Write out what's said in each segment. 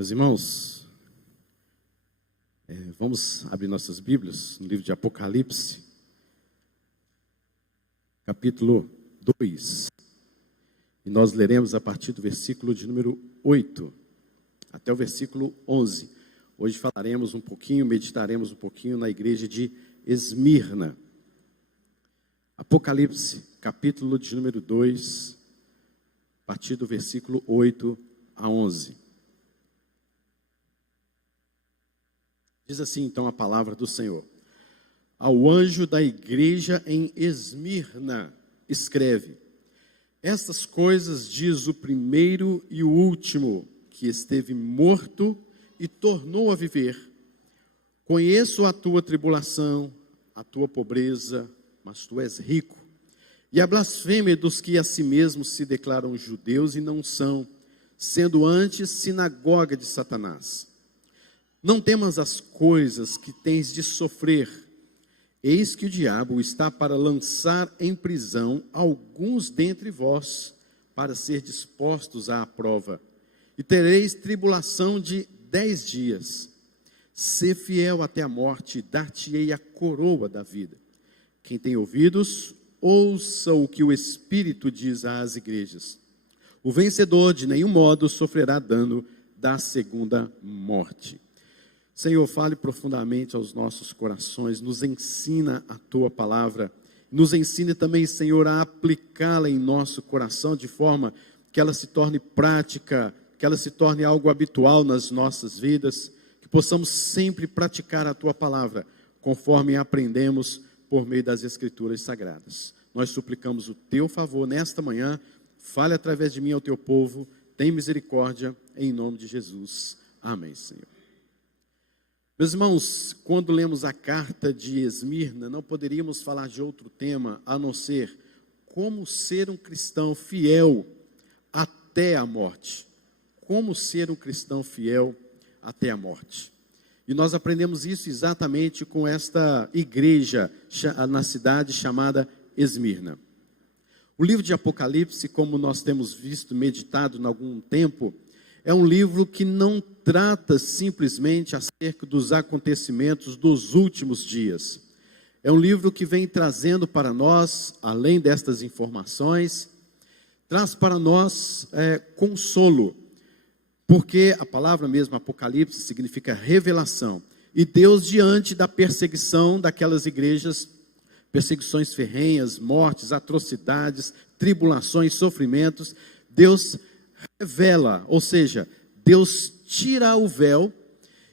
Meus irmãos, vamos abrir nossas Bíblias no livro de Apocalipse, capítulo 2. E nós leremos a partir do versículo de número 8 até o versículo 11. Hoje falaremos um pouquinho, meditaremos um pouquinho na igreja de Esmirna. Apocalipse, capítulo de número 2, a partir do versículo 8 a 11. Diz assim então a palavra do Senhor. Ao anjo da igreja em Esmirna, escreve: estas coisas diz o primeiro e o último, que esteve morto e tornou a viver. Conheço a tua tribulação, a tua pobreza, mas tu és rico. E a blasfêmia dos que a si mesmos se declaram judeus e não são, sendo antes sinagoga de Satanás. Não temas as coisas que tens de sofrer. Eis que o diabo está para lançar em prisão alguns dentre vós, para ser dispostos à prova. E tereis tribulação de 10 dias. Sê fiel até a morte, dar-te-ei a coroa da vida. Quem tem ouvidos, ouça o que o Espírito diz às igrejas. O vencedor de nenhum modo sofrerá dano da segunda morte. Senhor, fale profundamente aos nossos corações, nos ensina a Tua palavra, nos ensine também, Senhor, a aplicá-la em nosso coração de forma que ela se torne prática, que ela se torne algo habitual nas nossas vidas, que possamos sempre praticar a Tua palavra, conforme aprendemos por meio das Escrituras Sagradas. Nós suplicamos o Teu favor nesta manhã, fale através de mim ao Teu povo, tem misericórdia, em nome de Jesus. Amém, Senhor. Meus irmãos, quando lemos a carta de Esmirna, não poderíamos falar de outro tema a não ser como ser um cristão fiel até a morte. Como ser um cristão fiel até a morte. E nós aprendemos isso exatamente com esta igreja na cidade chamada Esmirna. O livro de Apocalipse, como nós temos visto, meditado há algum tempo, é um livro que não trata simplesmente acerca dos acontecimentos dos últimos dias. É um livro que vem trazendo para nós, além destas informações, traz para nós consolo, porque a palavra mesmo Apocalipse significa revelação. E Deus, diante da perseguição daquelas igrejas, perseguições ferrenhas, mortes, atrocidades, tribulações, sofrimentos, Deus revela, ou seja, Deus tira o véu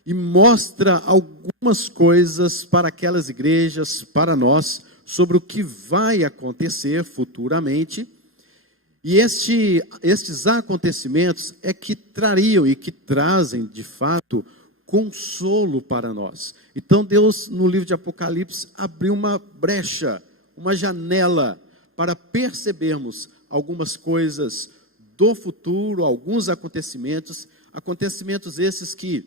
e mostra algumas coisas para aquelas igrejas, para nós, sobre o que vai acontecer futuramente. E estes acontecimentos é que trariam e que trazem, de fato, consolo para nós. Então Deus, no livro de Apocalipse, abriu uma brecha, uma janela, para percebermos algumas coisas do futuro, alguns acontecimentos esses que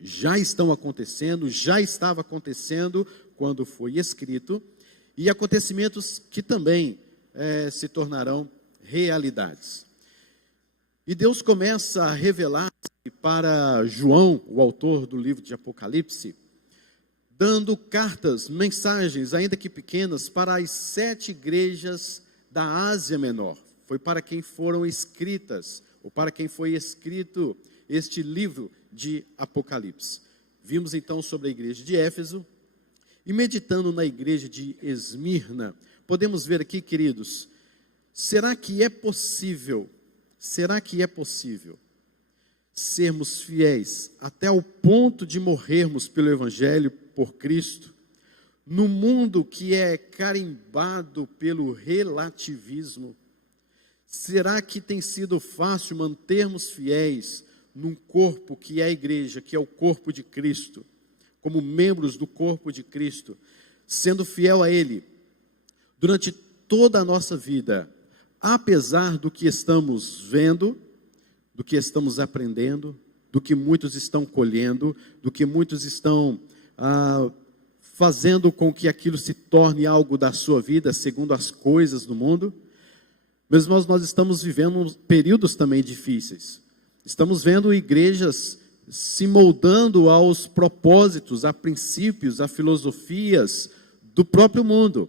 já estão acontecendo, já estava acontecendo quando foi escrito, e acontecimentos que também se tornarão realidades. E Deus começa a revelar-se para João, o autor do livro de Apocalipse, dando cartas, mensagens, ainda que pequenas, para as 7 igrejas da Ásia Menor. Foi para quem foram escritas, ou para quem foi escrito este livro de Apocalipse. Vimos então sobre a igreja de Éfeso, e meditando na igreja de Esmirna, podemos ver aqui, queridos, será que é possível sermos fiéis até o ponto de morrermos pelo Evangelho, por Cristo, no mundo que é carimbado pelo relativismo? Será que tem sido fácil mantermos fiéis num corpo que é a igreja, que é o corpo de Cristo, como membros do corpo de Cristo, sendo fiel a Ele, durante toda a nossa vida, apesar do que estamos vendo, do que estamos aprendendo, do que muitos estão colhendo, do que muitos estão fazendo com que aquilo se torne algo da sua vida, segundo as coisas do mundo? Meus irmãos, nós estamos vivendo períodos também difíceis. Estamos vendo igrejas se moldando aos propósitos, a princípios, a filosofias do próprio mundo.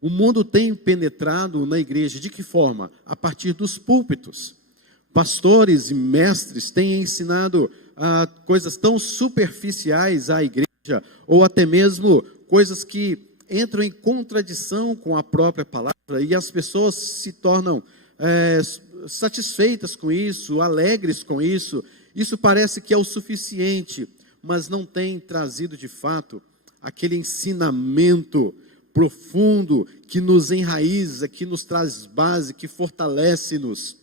O mundo tem penetrado na igreja, de que forma? A partir dos púlpitos. Pastores e mestres têm ensinado coisas tão superficiais à igreja, ou até mesmo coisas que entram em contradição com a própria palavra, e as pessoas se tornam satisfeitas com isso, alegres com isso. Isso parece que é o suficiente, mas não tem trazido de fato aquele ensinamento profundo que nos enraiza, que nos traz base, que fortalece-nos,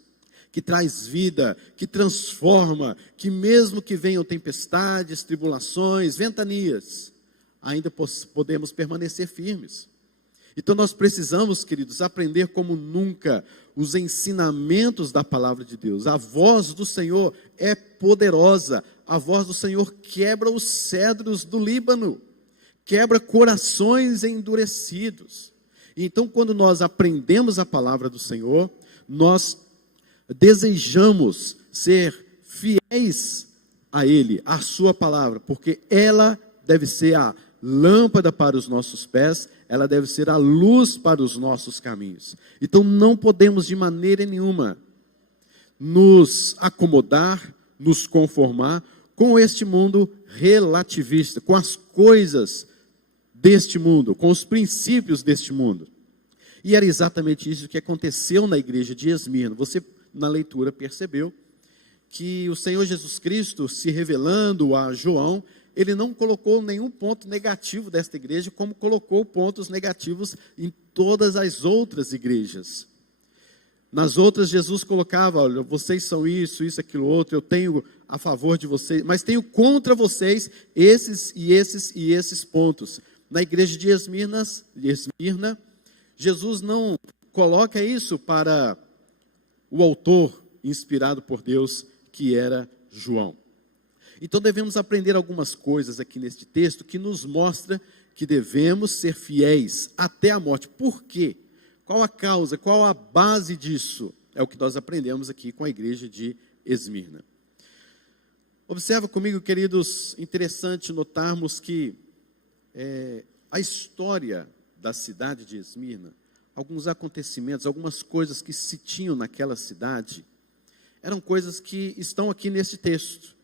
que traz vida, que transforma, que mesmo que venham tempestades, tribulações, ventanias, ainda podemos permanecer firmes. Então nós precisamos, queridos, aprender como nunca os ensinamentos da palavra de Deus. A voz do Senhor é poderosa, a voz do Senhor quebra os cedros do Líbano, quebra corações endurecidos. Então, quando nós aprendemos a palavra do Senhor, nós desejamos ser fiéis a Ele, à sua palavra, porque ela deve ser a lâmpada para os nossos pés, ela deve ser a luz para os nossos caminhos. Então não podemos de maneira nenhuma nos acomodar, nos conformar com este mundo relativista, com as coisas deste mundo, com os princípios deste mundo. E era exatamente isso que aconteceu na igreja de Esmirna. Você, na leitura, percebeu que o Senhor Jesus Cristo, se revelando a João, ele não colocou nenhum ponto negativo desta igreja, como colocou pontos negativos em todas as outras igrejas. Nas outras, Jesus colocava: olha, vocês são isso, isso, aquilo, outro, eu tenho a favor de vocês, mas tenho contra vocês esses e esses e esses pontos. Na igreja de Esmirna, Jesus não coloca isso para o autor inspirado por Deus, que era João. Então devemos aprender algumas coisas aqui neste texto que nos mostra que devemos ser fiéis até a morte. Por quê? Qual a causa, qual a base disso? É o que nós aprendemos aqui com a igreja de Esmirna. Observa comigo, queridos, interessante notarmos que a história da cidade de Esmirna, alguns acontecimentos, algumas coisas que se tinham naquela cidade, eram coisas que estão aqui nesse texto,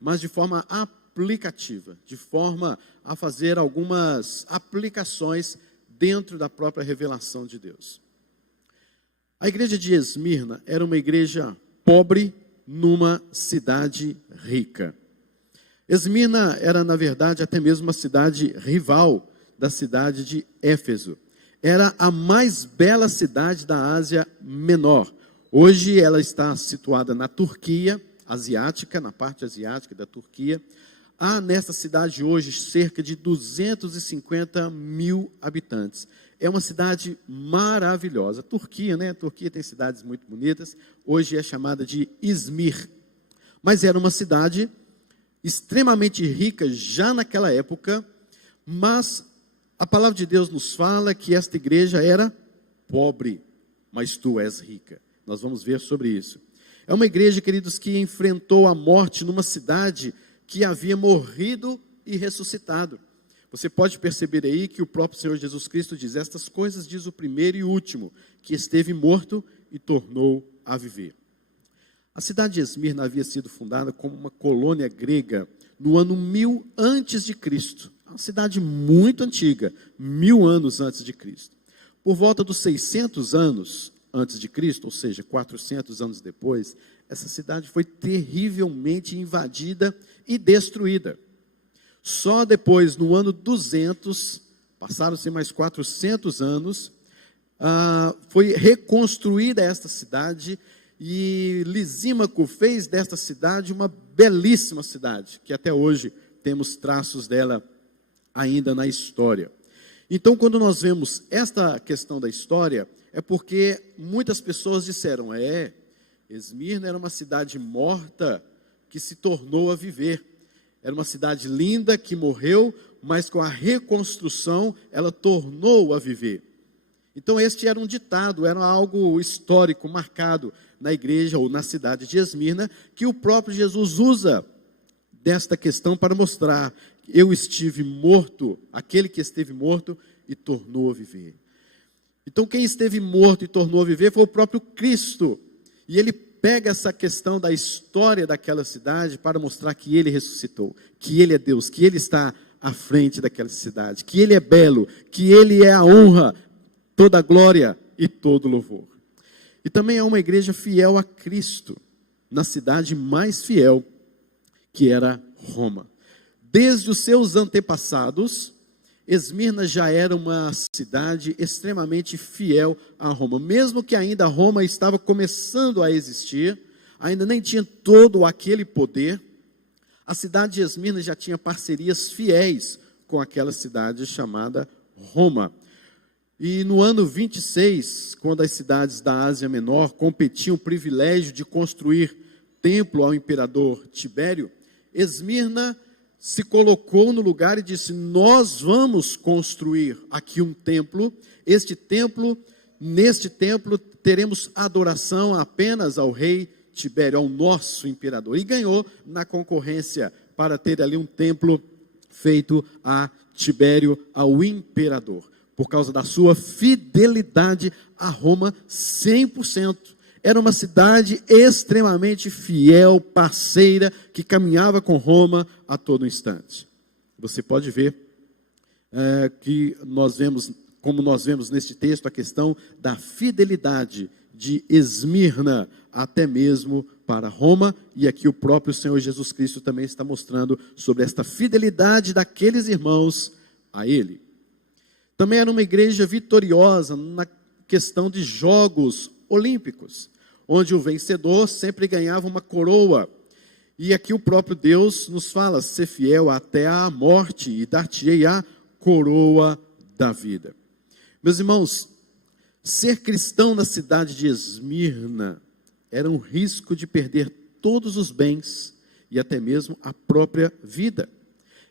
mas de forma aplicativa, de forma a fazer algumas aplicações dentro da própria revelação de Deus. A igreja de Esmirna era uma igreja pobre numa cidade rica. Esmirna era, na verdade, até mesmo uma cidade rival da cidade de Éfeso. Era a mais bela cidade da Ásia Menor. Hoje ela está situada na Turquia asiática, na parte asiática da Turquia. Há nessa cidade hoje cerca de 250 mil habitantes. É uma cidade maravilhosa. Turquia, né? A Turquia tem cidades muito bonitas. Hoje é chamada de Izmir. Mas era uma cidade extremamente rica já naquela época, mas a palavra de Deus nos fala que esta igreja era pobre, mas tu és rica. Nós vamos ver sobre isso. É uma igreja, queridos, que enfrentou a morte numa cidade que havia morrido e ressuscitado. Você pode perceber aí que o próprio Senhor Jesus Cristo diz: estas coisas diz o primeiro e último, que esteve morto e tornou a viver. A cidade de Esmirna havia sido fundada como uma colônia grega no ano 1000 antes de Cristo. Uma cidade muito antiga, 1000 anos antes de Cristo. Por volta dos 600 anos antes de Cristo, ou seja, 400 anos depois, essa cidade foi terrivelmente invadida e destruída. Só depois, no ano 200, passaram-se mais 400 anos, foi reconstruída esta cidade, e Lisímaco fez desta cidade uma belíssima cidade, que até hoje temos traços dela ainda na história. Então, quando nós vemos esta questão da história, é porque muitas pessoas disseram: Esmirna era uma cidade morta que se tornou a viver. Era uma cidade linda que morreu, mas com a reconstrução ela tornou a viver. Então este era um ditado, era algo histórico marcado na igreja ou na cidade de Esmirna, que o próprio Jesus usa desta questão para mostrar: eu estive morto, aquele que esteve morto e tornou a viver. Então quem esteve morto e tornou a viver foi o próprio Cristo. E ele pega essa questão da história daquela cidade para mostrar que ele ressuscitou, que ele é Deus, que ele está à frente daquela cidade, que ele é belo, que ele é a honra, toda a glória e todo louvor. E também é uma igreja fiel a Cristo, na cidade mais fiel, que era Roma. Desde os seus antepassados, Esmirna já era uma cidade extremamente fiel a Roma. Mesmo que ainda Roma estava começando a existir, ainda nem tinha todo aquele poder, a cidade de Esmirna já tinha parcerias fiéis com aquela cidade chamada Roma. E no ano 26, quando as cidades da Ásia Menor competiam o privilégio de construir templo ao imperador Tibério, Esmirna se colocou no lugar e disse: nós vamos construir aqui um templo. Neste templo teremos adoração apenas ao rei Tibério, ao nosso imperador. E ganhou na concorrência para ter ali um templo feito a Tibério, ao imperador, por causa da sua fidelidade a Roma 100%. Era uma cidade extremamente fiel, parceira, que caminhava com Roma a todo instante. Você pode ver que nós vemos, como nós vemos neste texto, a questão da fidelidade de Esmirna, até mesmo para Roma, e aqui o próprio Senhor Jesus Cristo também está mostrando sobre esta fidelidade daqueles irmãos a Ele. Também era uma igreja vitoriosa na questão de Jogos Olímpicos, onde o vencedor sempre ganhava uma coroa. E aqui o próprio Deus nos fala: ser fiel até a morte, e dar-te-ei a coroa da vida. Meus irmãos, ser cristão na cidade de Esmirna era um risco de perder todos os bens e até mesmo a própria vida.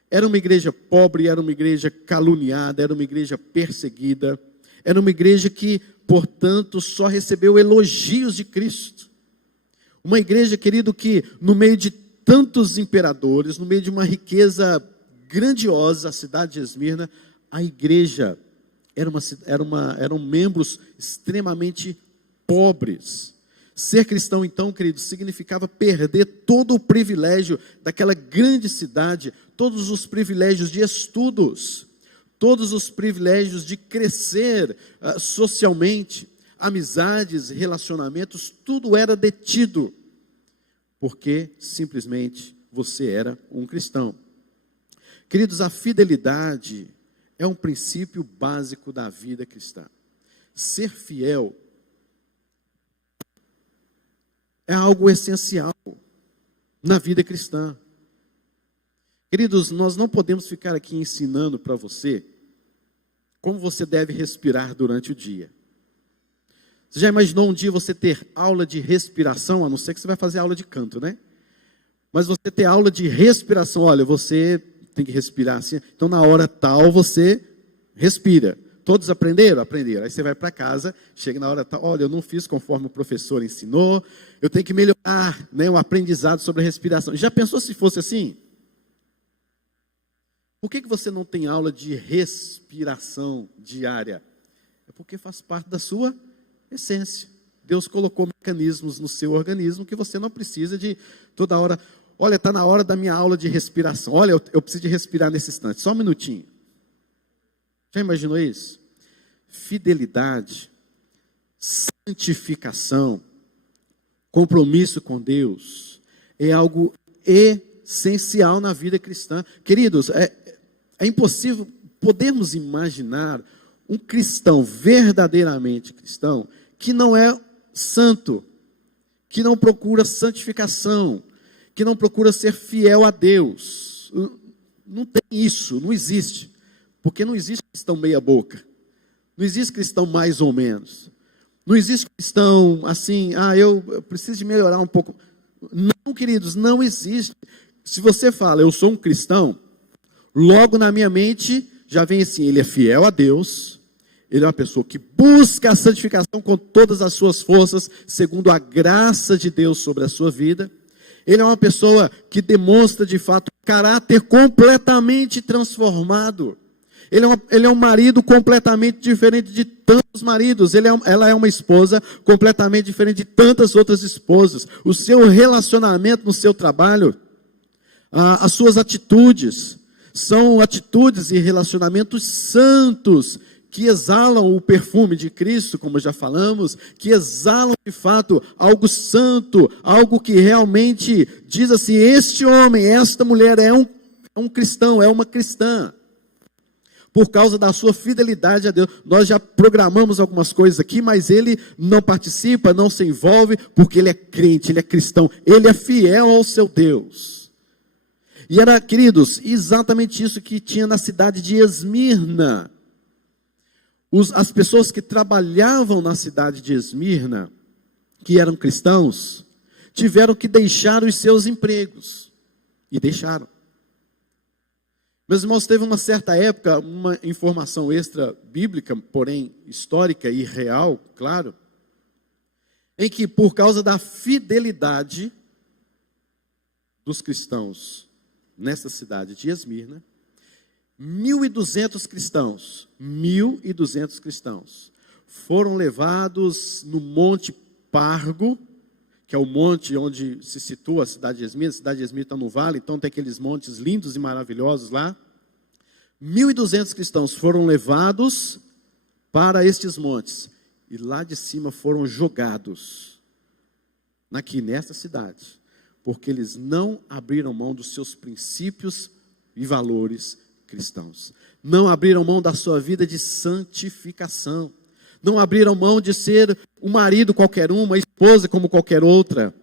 Era uma igreja pobre, era uma igreja caluniada, era uma igreja perseguida, era uma igreja que, portanto, só recebeu elogios de Cristo. Uma igreja, querido, que no meio de tantos imperadores, no meio de uma grandiosa, a cidade de Esmirna, a igreja eram membros extremamente pobres. Ser cristão, então, querido, significava perder todo o privilégio daquela grande cidade, todos os privilégios de estudos, todos os privilégios de crescer socialmente, amizades, relacionamentos, tudo era detido, porque simplesmente você era um cristão. Queridos, a fidelidade é um princípio básico da vida cristã. Ser fiel é algo essencial na vida cristã. Queridos, nós não podemos ficar aqui ensinando para você como você deve respirar durante o dia. Você já imaginou um dia você ter aula de respiração, a não ser que você vai fazer aula de canto, né? Mas você ter aula de respiração, olha, você tem que respirar assim, então na hora tal você respira. Todos aprenderam? Aprenderam. Aí você vai para casa, chega na hora tal, olha, eu não fiz conforme o professor ensinou, eu tenho que melhorar, né, um aprendizado sobre a respiração. Já pensou se fosse assim? Por que você não tem aula de respiração diária? É porque faz parte da sua essência. Deus colocou mecanismos no seu organismo que você não precisa de toda hora. Olha, está na hora da minha aula de respiração. Olha, eu preciso de respirar nesse instante. Só um minutinho. Já imaginou isso? Fidelidade, santificação, compromisso com Deus é algo essencial na vida cristã. Queridos, é impossível podermos imaginar um cristão verdadeiramente cristão que não é santo, que não procura santificação, que não procura ser fiel a Deus. Não tem isso, não existe. Porque não existe cristão meia boca. Não existe cristão mais ou menos. Não existe cristão assim, eu preciso de melhorar um pouco. Não, queridos, não existe. Se você fala, eu sou um cristão, logo na minha mente já vem assim, ele é fiel a Deus, ele é uma pessoa que busca a santificação com todas as suas forças, segundo a graça de Deus sobre a sua vida. Ele é uma pessoa que demonstra de fato caráter completamente transformado. Ele é um marido completamente diferente de tantos maridos. Ela é uma esposa completamente diferente de tantas outras esposas. O seu relacionamento no seu trabalho, as suas atitudes, são atitudes e relacionamentos santos, que exalam o perfume de Cristo, como já falamos, que exalam de fato algo santo, algo que realmente diz assim: este homem, esta mulher é um cristão, é uma cristã. Por causa da sua fidelidade a Deus. Nós já programamos algumas coisas aqui, mas ele não participa, não se envolve, porque ele é crente, ele é cristão, ele é fiel ao seu Deus. E era, queridos, exatamente isso que tinha na cidade de Esmirna. As pessoas que trabalhavam na cidade de Esmirna, que eram cristãos, tiveram que deixar os seus empregos. E deixaram. Meus irmãos, teve uma certa época, uma informação extra bíblica, porém histórica e real, claro, em que por causa da fidelidade dos cristãos nessa cidade de Esmirna, 1.200 cristãos foram levados no Monte Pargo, que é o monte onde se situa a cidade de Esmirna. A cidade de Esmirna está no vale, então tem aqueles montes lindos e maravilhosos lá. 1.200 cristãos foram levados para estes montes, e lá de cima foram jogados, nessa cidade, porque eles não abriram mão dos seus princípios e valores cristãos. Não abriram mão da sua vida de santificação. Não abriram mão de ser um marido qualquer um, uma esposa como qualquer outra.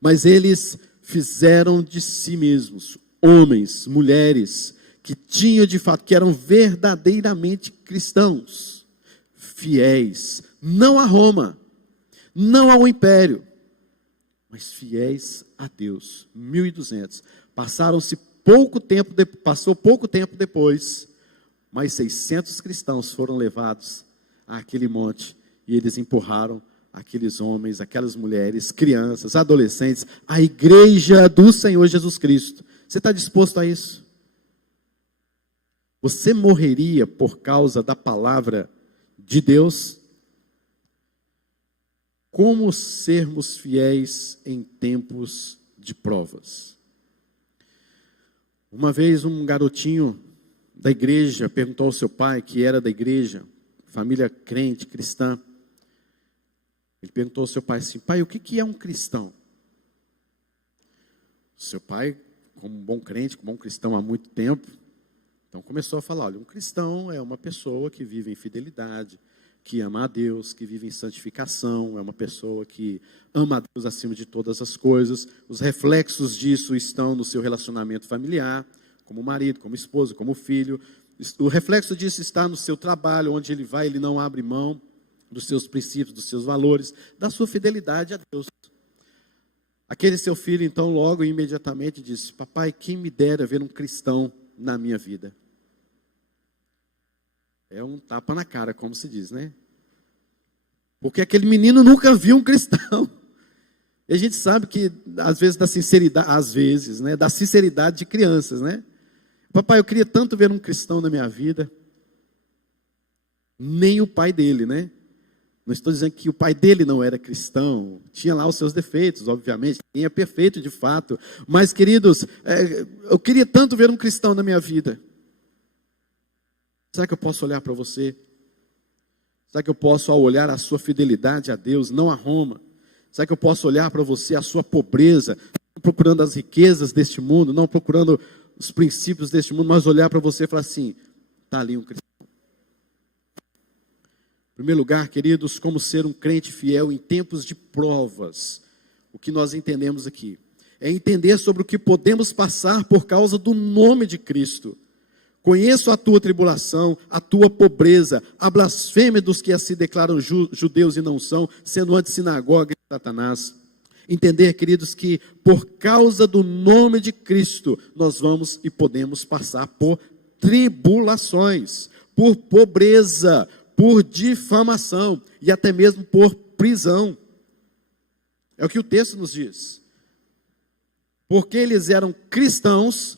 Mas eles fizeram de si mesmos homens, mulheres, que tinham de fato, que eram verdadeiramente cristãos, fiéis, não a Roma, não ao império, mas fiéis a Deus. 1.200. Passou pouco tempo depois, mais 600 cristãos foram levados àquele monte, e eles empurraram aqueles homens, aquelas mulheres, crianças, adolescentes, à igreja do Senhor Jesus Cristo. Você está disposto a isso? Você morreria por causa da palavra de Deus? Como sermos fiéis em tempos de provas? Uma vez um garotinho da igreja perguntou ao seu pai, que era da igreja, família crente, cristã. Ele perguntou ao seu pai assim: pai, o que é um cristão? Seu pai, como um bom crente, como um cristão há muito tempo, então começou a falar: olha, um cristão é uma pessoa que vive em fidelidade, que ama a Deus, que vive em santificação, é uma pessoa que ama a Deus acima de todas as coisas. Os reflexos disso estão no seu relacionamento familiar, como marido, como esposa, como filho. O reflexo disso está no seu trabalho, onde ele vai, ele não abre mão dos seus princípios, dos seus valores, da sua fidelidade a Deus. Aquele seu filho, então, logo imediatamente disse: papai, quem me dera ver um cristão na minha vida. É um tapa na cara, como se diz, né? Porque aquele menino nunca viu um cristão. E a gente sabe que, às vezes, da sinceridade de crianças, né? Papai, eu queria tanto ver um cristão na minha vida. Nem o pai dele, né? Não estou dizendo que o pai dele não era cristão. Tinha lá os seus defeitos, obviamente. Ninguém é perfeito, de fato. Mas, queridos, eu queria tanto ver um cristão na minha vida. Será que eu posso olhar para você? Será que eu posso, ao olhar a sua fidelidade a Deus, não a Roma? Será que eu posso olhar para você a sua pobreza, não procurando as riquezas deste mundo, não procurando os princípios deste mundo, mas olhar para você e falar assim: está ali um cristão. Em primeiro lugar, queridos, como ser um crente fiel em tempos de provas. O que nós entendemos aqui é entender sobre o que podemos passar por causa do nome de Cristo. Conheço a tua tribulação, a tua pobreza, a blasfêmia dos que se declaram judeus e não são, sendo antissinagoga de Satanás. Entender, queridos, que por causa do nome de Cristo, nós vamos e podemos passar por tribulações, por pobreza, por difamação e até mesmo por prisão. É o que o texto nos diz. porque eles eram cristãos,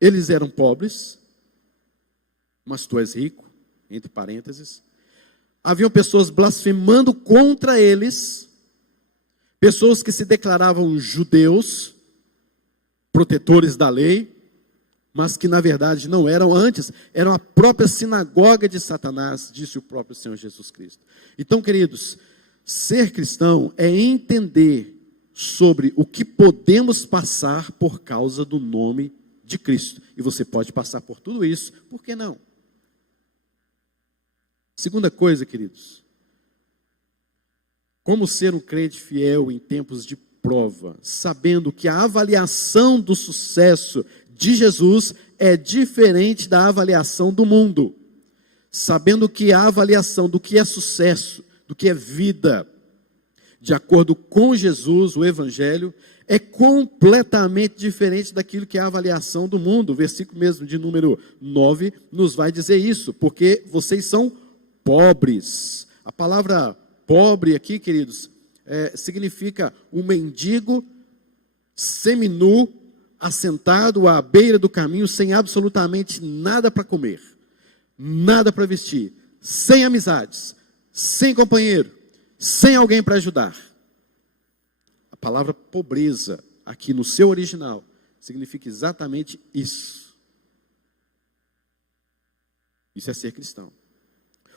eles eram pobres, mas tu és rico, entre parênteses. Haviam pessoas blasfemando contra eles, pessoas que se declaravam judeus, protetores da lei, mas que na verdade não eram antes, eram a própria sinagoga de Satanás, disse o próprio Senhor Jesus Cristo. Então, queridos, ser cristão é entender sobre o que podemos passar por causa do nome de Cristo. E você pode passar por tudo isso, por que não? Segunda coisa, queridos, como ser um crente fiel em tempos de prova, sabendo que a avaliação do sucesso de Jesus é diferente da avaliação do mundo, sabendo que a avaliação do que é sucesso, do que é vida, de acordo com Jesus, o Evangelho, é completamente diferente daquilo que é a avaliação do mundo. O versículo mesmo de número 9 nos vai dizer isso, porque vocês são pobres. A palavra pobre aqui, queridos, significa um mendigo seminu, assentado à beira do caminho, sem absolutamente nada para comer, nada para vestir, sem amizades, sem companheiro, sem alguém para ajudar. A palavra pobreza, aqui no seu original, significa exatamente isso. Isso é ser cristão.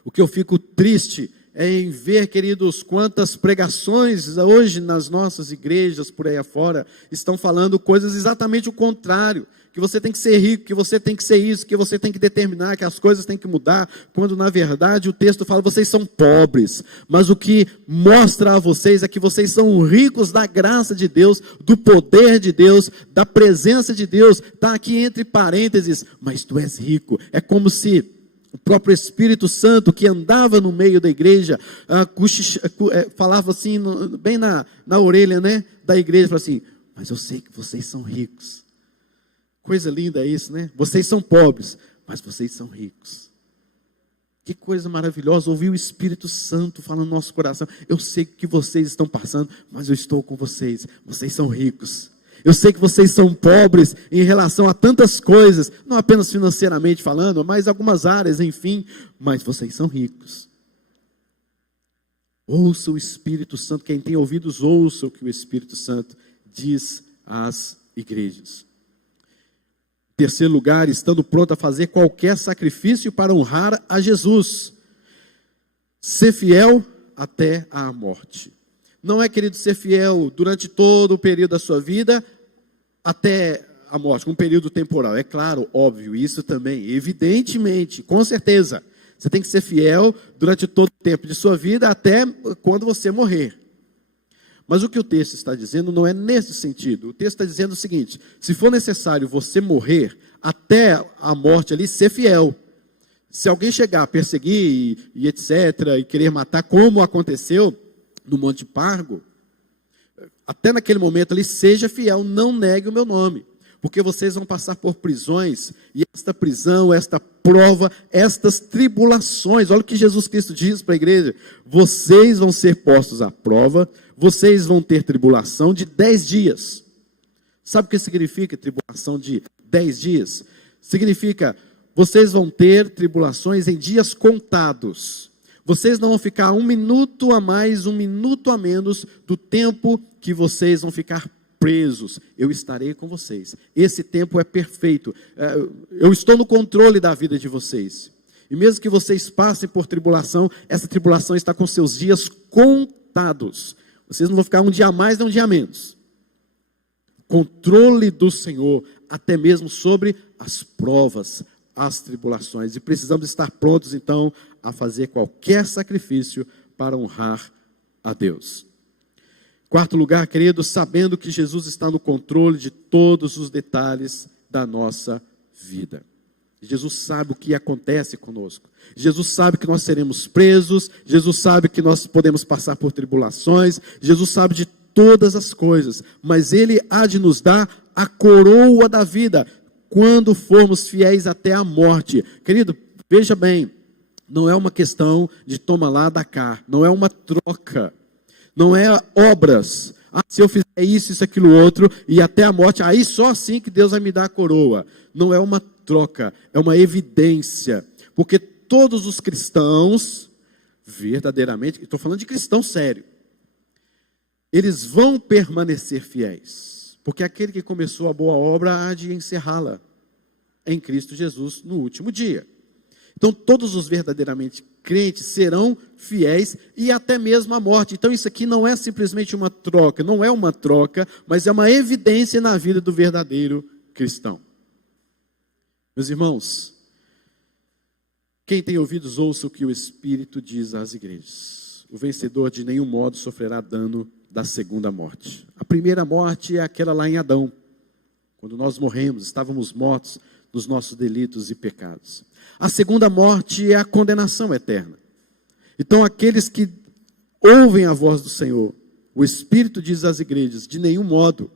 O que eu fico triste é em ver, queridos, quantas pregações hoje nas nossas igrejas, por aí afora, estão falando coisas exatamente o contrário, que você tem que ser rico, que você tem que ser isso, que você tem que determinar, que as coisas têm que mudar, quando na verdade o texto fala, vocês são pobres, mas o que mostra a vocês é que vocês são ricos da graça de Deus, do poder de Deus, da presença de Deus, está aqui entre parênteses, mas tu és rico. É como se o próprio Espírito Santo, que andava no meio da igreja, falava assim, bem na orelha, né, da igreja, falava assim, mas eu sei que vocês são ricos. Coisa linda isso, né? Vocês são pobres, mas vocês são ricos. Que coisa maravilhosa, ouvir o Espírito Santo falando no nosso coração. Eu sei que vocês estão passando, mas eu estou com vocês. Vocês são ricos. Eu sei que vocês são pobres em relação a tantas coisas, não apenas financeiramente falando, mas algumas áreas, enfim, mas vocês são ricos. Ouça o Espírito Santo, quem tem ouvidos, ouça o que o Espírito Santo diz às igrejas. Em terceiro lugar, estando pronto a fazer qualquer sacrifício para honrar a Jesus. Ser fiel até a morte. Não é, querido, ser fiel durante todo o período da sua vida até a morte, um período temporal. É claro, óbvio, isso também, evidentemente, com certeza. Você tem que ser fiel durante todo o tempo de sua vida até quando você morrer. Mas o que o texto está dizendo não é nesse sentido. O texto está dizendo o seguinte, se for necessário você morrer até a morte ali, ser fiel. Se alguém chegar a perseguir e etc., e querer matar, como aconteceu no Monte Pargo, até naquele momento ali, seja fiel, não negue o meu nome, porque vocês vão passar por prisões, e esta prisão, esta prova, estas tribulações, olha o que Jesus Cristo diz para a igreja, vocês vão ser postos à prova, vocês vão ter tribulação de 10 dias, sabe o que significa tribulação de 10 dias? Significa, vocês vão ter tribulações em dias contados, vocês não vão ficar 1 minuto a mais, 1 minuto a menos do tempo que vocês vão ficar presos. Eu estarei com vocês. Esse tempo é perfeito. Eu estou no controle da vida de vocês. E mesmo que vocês passem por tribulação, essa tribulação está com seus dias contados. Vocês não vão ficar um dia a mais, nem um dia a menos. Controle do Senhor, até mesmo sobre as provas, as tribulações. E precisamos estar prontos, então, a fazer qualquer sacrifício para honrar a Deus. Quarto lugar, queridos, sabendo que Jesus está no controle de todos os detalhes da nossa vida. Jesus sabe o que acontece conosco. Jesus sabe que nós seremos presos. Jesus sabe que nós podemos passar por tribulações. Jesus sabe de todas as coisas. Mas Ele há de nos dar a coroa da vida quando formos fiéis até a morte. Querido, veja bem, não é uma questão de toma lá, dá cá. Não é uma troca. Não é obras. Ah, se eu fizer isso, isso, aquilo, outro, e até a morte, aí só assim que Deus vai me dar a coroa. Não é uma troca, é uma evidência. Porque todos os cristãos, verdadeiramente, estou falando de cristão sério, eles vão permanecer fiéis. Porque aquele que começou a boa obra há de encerrá-la em Cristo Jesus no último dia. Então todos os verdadeiramente crentes serão fiéis e até mesmo a morte. Então isso aqui não é simplesmente uma troca, não é uma troca, mas é uma evidência na vida do verdadeiro cristão. Meus irmãos, quem tem ouvidos ouça o que o Espírito diz às igrejas. O vencedor de nenhum modo sofrerá dano da segunda morte. A primeira morte é aquela lá em Adão. Quando nós morremos, estávamos mortos nos nossos delitos e pecados. A segunda morte é a condenação eterna. Então aqueles que ouvem a voz do Senhor, o Espírito diz às igrejas, de nenhum modo,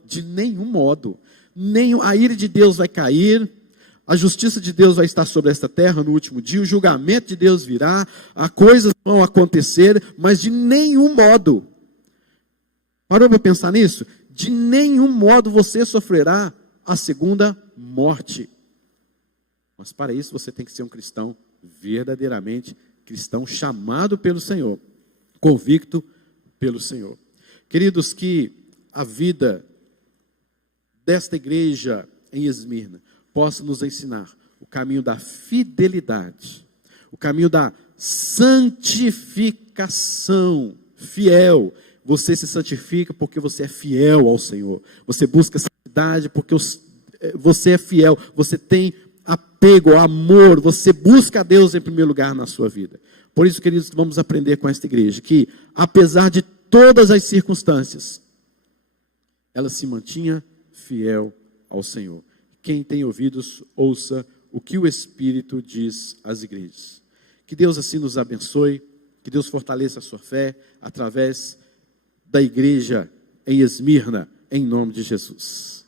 a ira de Deus vai cair, a justiça de Deus vai estar sobre esta terra no último dia, o julgamento de Deus virá, as coisas vão acontecer, mas de nenhum modo, parou para pensar nisso? De nenhum modo você sofrerá a segunda morte. Mas para isso você tem que ser um cristão verdadeiramente cristão, chamado pelo Senhor, convicto pelo Senhor. Queridos, que a vida desta igreja em Esmirna possa nos ensinar o caminho da fidelidade, o caminho da santificação fiel. Você se santifica porque você é fiel ao Senhor. Você busca santidade porque você é fiel. Você tem apego, amor. Você busca a Deus em primeiro lugar na sua vida. Por isso, queridos, vamos aprender com esta igreja que, apesar de todas as circunstâncias, ela se mantinha fiel ao Senhor. Quem tem ouvidos, ouça o que o Espírito diz às igrejas. Que Deus assim nos abençoe, que Deus fortaleça a sua fé através da igreja em Esmirna, em nome de Jesus.